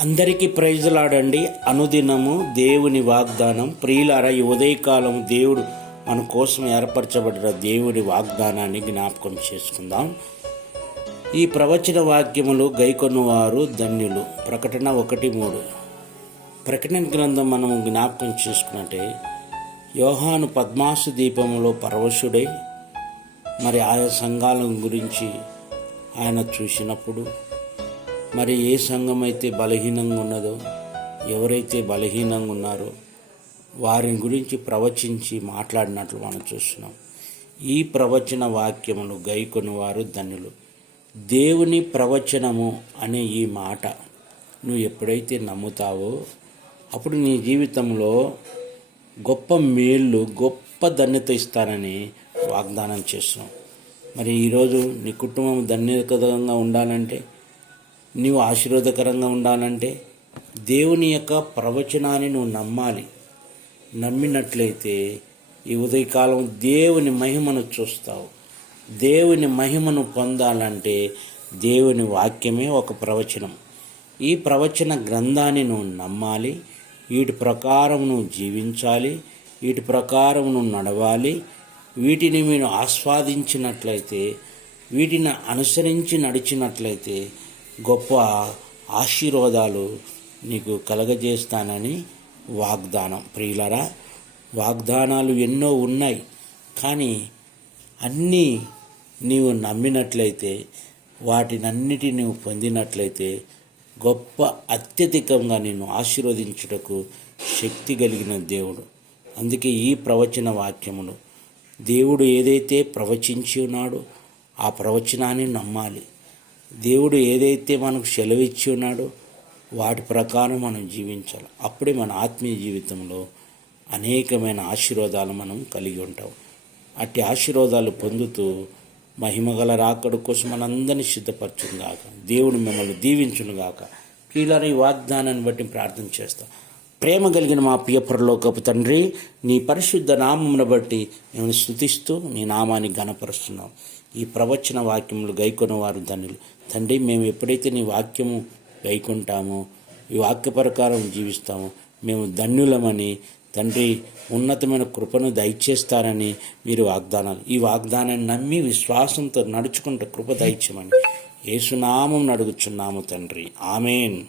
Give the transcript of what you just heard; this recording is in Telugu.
అందరికీ ప్రైజులాడండి అనుదినము దేవుని వాగ్దానం. ప్రియులారా ఈ ఉదయకాలం దేవుడు మన కోసం ఏర్పరచబడిన దేవుడి వాగ్దానాన్ని జ్ఞాపకం చేసుకుందాం. ఈ ప్రవచన వాక్యములు గైకొన్నవారు ధన్యులు. ప్రకటన ఒకటి మూడు. ప్రకటన గ్రంథం మనం జ్ఞాపకం చేసుకున్నట్టే యోహాను పద్మాసు దీపంలో పరవశుడై మరి ఆయా సంఘాల గురించి ఆయన చూసినప్పుడు మరి ఏ సంఘం అయితే బలహీనంగా ఉన్నదో ఎవరైతే బలహీనంగా ఉన్నారో వారి గురించి ప్రవచించి మాట్లాడినట్లు మనం చూస్తున్నాం. ఈ ప్రవచన వాక్యములు గైకొని వారు ధన్యులు దేవుని ప్రవచనము అనే ఈ మాట నువ్వు ఎప్పుడైతే నమ్ముతావో అప్పుడు నీ జీవితంలో గొప్ప మేళ్ళు గొప్ప ధన్యత ఇస్తానని వాగ్దానం చేస్తున్నాం. మరి ఈరోజు నీ కుటుంబం ధన్యకరంగా ఉండాలంటే నీవు ఆశీర్వాదకరంగా ఉండాలంటే దేవుని యొక్క ప్రవచనాన్ని నువ్వు నమ్మాలి. నమ్మినట్లయితే ఈ ఉదయకాలం దేవుని మహిమను చూస్తావు. దేవుని మహిమను పొందాలంటే దేవుని వాక్యమే ఒక ప్రవచనం. ఈ ప్రవచన గ్రంథాన్ని నువ్వు నమ్మాలి. వీటి ప్రకారం నువ్వు జీవించాలి. వీటి ప్రకారం నువ్వు నడవాలి. వీటిని మీరు ఆస్వాదించినట్లయితే వీటిని అనుసరించి నడిచినట్లయితే గొప్ప ఆశీర్వాదాలు నీకు కలగజేస్తానని వాగ్దానం. ప్రియులరా వాగ్దానాలు ఎన్నో ఉన్నాయి కానీ అన్నీ నీవు నమ్మినట్లయితే వాటినన్నిటి నువ్వు పొందినట్లయితే గొప్ప అత్యధికంగా నిన్ను ఆశీర్వదించుటకు శక్తి కలిగిన దేవుడు. అందుకే ఈ ప్రవచన వాక్యములు దేవుడు ఏదైతే ప్రవచించి ఉన్నాడో ఆ ప్రవచనాన్ని నమ్మాలి. దేవుడు ఏదైతే మనకు సెలవిచ్చి ఉన్నాడో వాటి ప్రకారం మనం జీవించాలి. అప్పుడే మన ఆత్మీయ జీవితంలో అనేకమైన ఆశీర్వాదాలు మనం కలిగి ఉంటాం. అట్టి ఆశీర్వాదాలు పొందుతూ మహిమగల రాకడు కోసం మనందరినీ సిద్ధపరచునుగాక. దేవుడు మిమ్మల్ని దీవించునుగాక. కీలని వాగ్దానాన్ని బట్టి ప్రార్థన చేస్తాం. ప్రేమ కలిగిన మా ప్రియపరలోకపు తండ్రి నీ పరిశుద్ధ నామమును బట్టి మేము స్థుతిస్తూ నీ నామాన్ని గణపరుస్తున్నాం ఈ ప్రవచన వాక్యములు గైకొనవారు ధనులు తండ్రి మేము ఎప్పుడైతే నీ వాక్యము గైకుంటామో ఈ వాక్య ప్రకారం జీవిస్తామో మేము ధన్యులమని తండ్రి ఉన్నతమైన కృపను దయచేస్తారని మీరు వాగ్దానాలు. ఈ వాగ్దానాన్ని నమ్మి విశ్వాసంతో నడుచుకుంటూ కృప దయచేయమని. ఏసునామం అడుగుచున్నాము తండ్రి. ఆమెన్.